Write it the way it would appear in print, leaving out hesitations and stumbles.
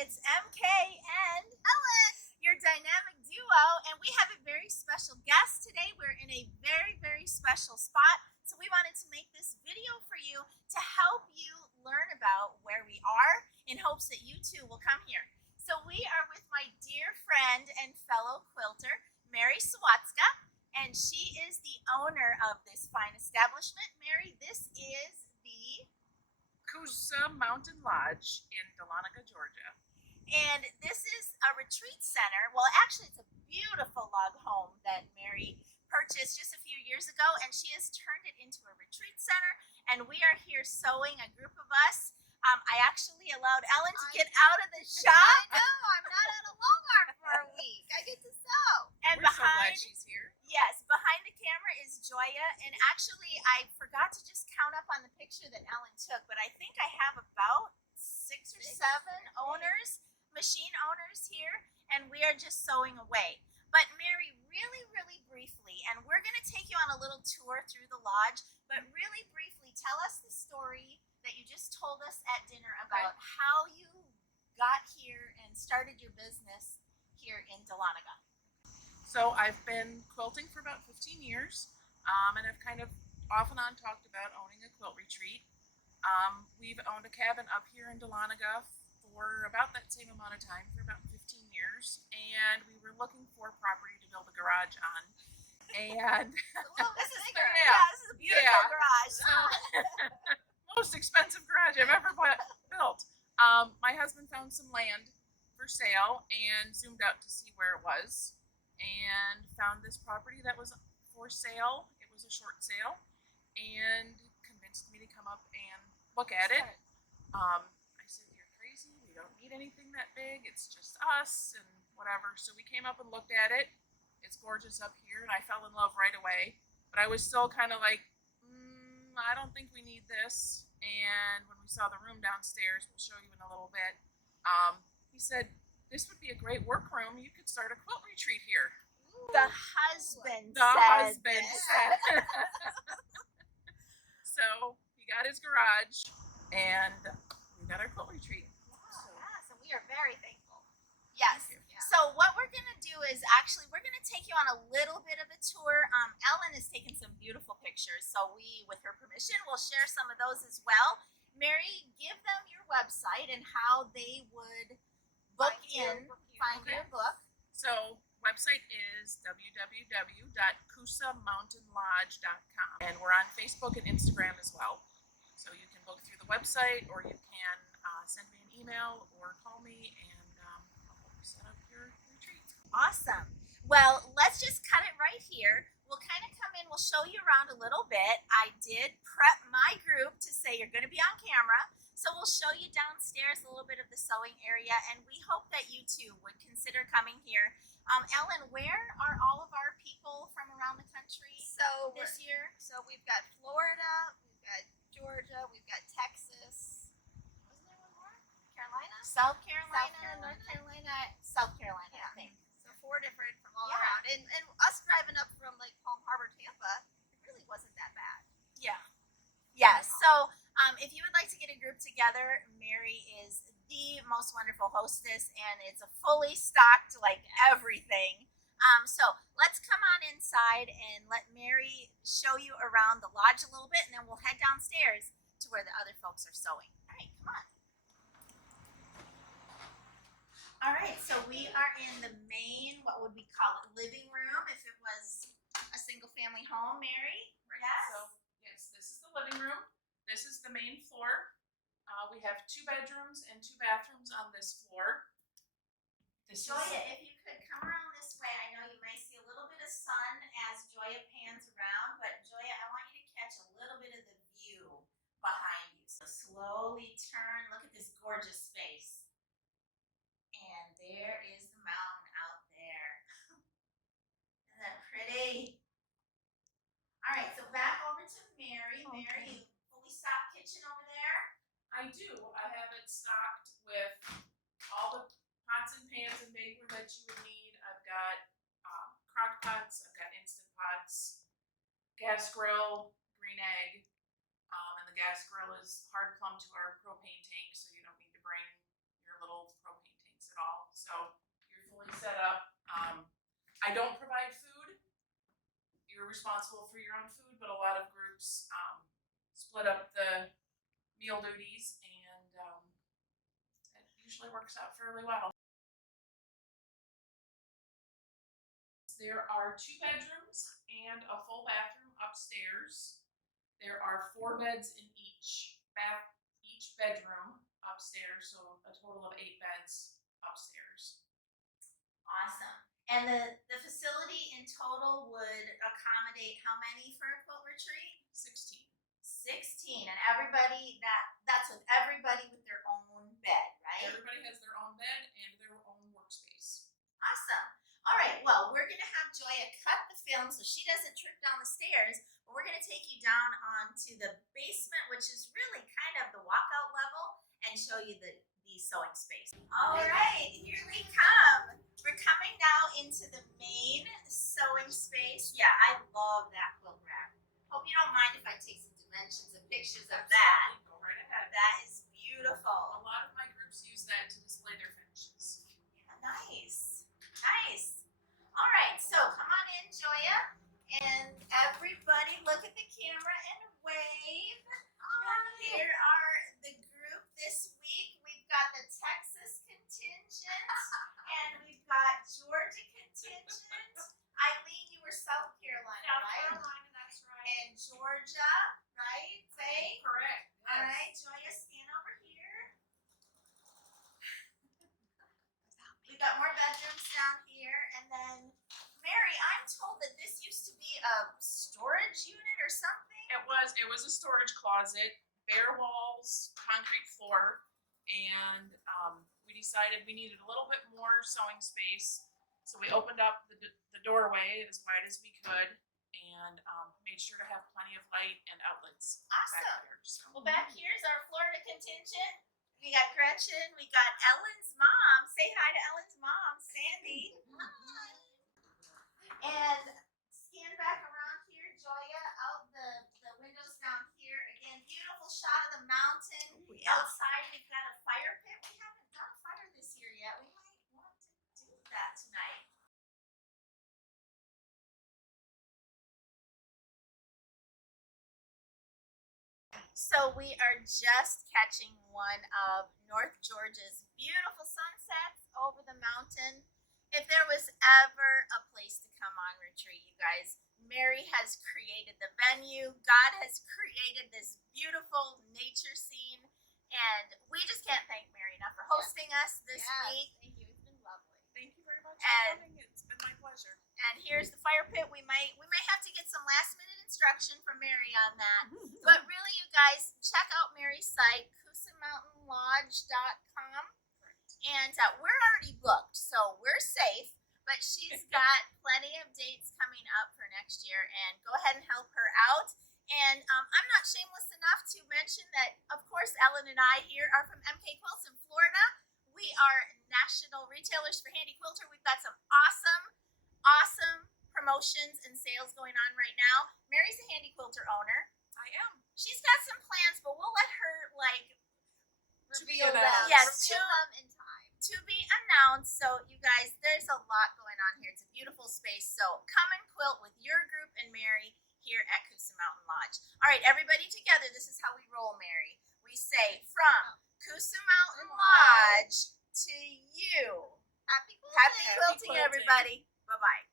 it's MK and Ellis, your dynamic duo, and we have a very special guest today. We're in a very, very special spot, so we wanted to make this video for you to help you learn about where we are in hopes that you too will come here. So we are with my dear friend and fellow quilter, Mary Sawatska, and she is the owner of this fine establishment. Mary, this is the Koosa Mountain Lodge in Dahlonega, Georgia. And this is a retreat center. Well, actually, it's a beautiful log home that Mary purchased just a few years ago, and she has turned it into a retreat center. And we are here sewing, a group of us. I actually allowed Ellen to get out of the shop. I know, I'm not at a long arm for a week. I get to sew. And We're so glad she's here. Yes, behind the camera is Joya. And actually, I forgot to just count up on the picture that Ellen took, but I think I have about 6 or 7 owners, machine owners here, and we are just sewing away. But Mary, really, really briefly, and we're going to take you on a little tour through the lodge, but really briefly, tell us the story that you just told us at dinner about how you got here and started your business here in Dahlonega. So I've been quilting for about 15 years, and I've kind of off and on talked about owning a quilt retreat. We've owned a cabin up here in Dahlonega for about that same amount of time, for about 15 years, and we were looking for property to build a garage on. And This is Yeah. this is a beautiful Yeah. garage. most expensive garage I've ever built. My husband found some land for sale and zoomed out to see where it was, and found this property that was for sale. It was a short sale, and convinced me to come up and look at it. I said, "You're crazy. We don't need anything that big. It's just us and whatever." So we came up and looked at it. It's gorgeous up here, and I fell in love right away. But I was still kind of like, I don't think we need this. And when we saw the room downstairs, we'll show you in a little bit, he said, "This would be a great workroom. You could start a quilt retreat here." The husband The said husband this. said. So he got his garage, and we got our quilt retreat. Yes, and we are very thankful. Yes. Thank you. So what we're going to do is actually we're going to take you on a little bit of a tour. Ellen has taken some beautiful pictures, so we, with her permission, will share some of those as well. Mary, give them your website and how they would find your book. So website is www.koosamountainlodge.com, and we're on Facebook and Instagram as well. So you can book through the website, or you can send me an email or call me, and I'll help you set up your retreat. Awesome. Well, let's just cut it right here. We'll kind of come in, we'll show you around a little bit. I did prep my group to say you're going to be on camera. So we'll show you downstairs a little bit of the sewing area, and we hope that you too would consider coming here. Ellen, where are all of our people from around the country this year? So we've got Florida, we've got Georgia, we've got Texas. Wasn't there one more? Carolina? South Carolina, Carolina. North Carolina, South Carolina, I think. So 4 different from all Yeah. around. And us driving up from like Palm Harbor, Tampa, it really wasn't that bad. Yeah. Yes. So if you would like to get a group together, Mary is the most wonderful hostess, and it's a fully stocked like everything. So let's come on inside and let Mary show you around the lodge a little bit, and then we'll head downstairs to where the other folks are sewing. All right, come on. All right, so we are in the main, what would we call it, living room if it was a single family home, Mary? Right. Yes? So yes, this is the living room. This is the main floor. We have 2 bedrooms and 2 bathrooms on this floor. Joya, if you could come around this way, I know you may see a little bit of sun as Joya pans around, but Joya, I want you to catch a little bit of the view behind you. So slowly turn, look at this gorgeous space. And there is the mountain out there. Isn't that pretty? All right, so back over to Mary. Okay. Mary, fully stocked kitchen over there. I do. I have it stocked with all the pots and pans and bakeware that you would need. I've got crock pots, I've got instant pots, gas grill, green egg, and the gas grill is hard plumb to our propane tank, so you don't need to bring your little propane So you're fully set up. I don't provide food. You're responsible for your own food, but a lot of groups split up the meal duties, and it usually works out fairly well. There are 2 bedrooms and a full bathroom upstairs. There are 4 beds in each bedroom upstairs, so a total of 8 beds upstairs. Awesome. And the facility in total would accommodate how many for a quilt retreat? 16. 16. And everybody, that's with everybody with their own bed, right? Everybody has their own bed and their own workspace. Awesome. All right, well, we're going to have Joya cut the film so she doesn't trip down the stairs, but we're going to take you down onto the basement, which is really kind of the walkout level, and show you the sewing space. All right, here we come. We're coming now into the main sewing space. Yeah, I love that quilt rack. Hope you don't mind if I take some dimensions and pictures of that. Go right ahead. That is beautiful. A lot of my groups use that to display their finishes. Yeah, nice. Nice. All right, so come on in, Joya, and everybody look at the camera and wave. Here are the group this week. We've got the Texas contingent, and we've got Georgia contingent. Eileen, you were South Carolina, right? South Carolina, that's right. And Georgia, right? Faye? Correct. Yes. All right, Joya, stand over here. We've got more bedrooms down here, and then Mary, I'm told that this used to be a storage unit or something. It was a storage closet, bare walls, concrete floor, and we decided we needed a little bit more sewing space, so we opened up the doorway as wide as we could, and made sure to have plenty of light and outlets Awesome. back there. So. Well, back here's our Florida contingent. We got Gretchen. We got Ellen's mom. Say hi to Ellen's mom, Sandy. And scan back around here, Joya, out the windows down here. Again, beautiful shot of the mountain. Outside, we've got a fire pit. We haven't done a fire this year yet. We might want to do that tonight. So we are just catching one of North Georgia's beautiful sunsets over the mountain. If there was ever a place to come on retreat, you guys, Mary has created the venue. God has created this beautiful nature scene, and we just can't thank Mary enough for hosting us this week. Thank you. It's been lovely. Thank you very much for coming. It's been my pleasure. And here's the fire pit. We might have to get some last minute instruction from Mary on that. But really, you guys, check out Mary's site, KoosaMountainLodge.com. And we're already booked, so we're safe. But she's got plenty of dates coming up for next year, and go ahead and help her out. And I'm not shameless enough to mention that, of course, Ellen and I here are from MK Quilts in Florida. We are national retailers for Handi Quilter. We've got some awesome promotions and sales going on right now. Mary's a Handi Quilter owner. I am. She's got some plans, but we'll let her Reveal them. them. Yes, Reveal them in time. to be announced. So you guys, there's a lot going on here. It's a beautiful space. So come and quilt with your group and Mary here at Koosa Mountain Lodge. All right, everybody together. This is how we roll, Mary. We say from Koosa Mountain Lodge to you. Happy quilting. Happy Happy quilting, quilting. everybody. Bye-bye.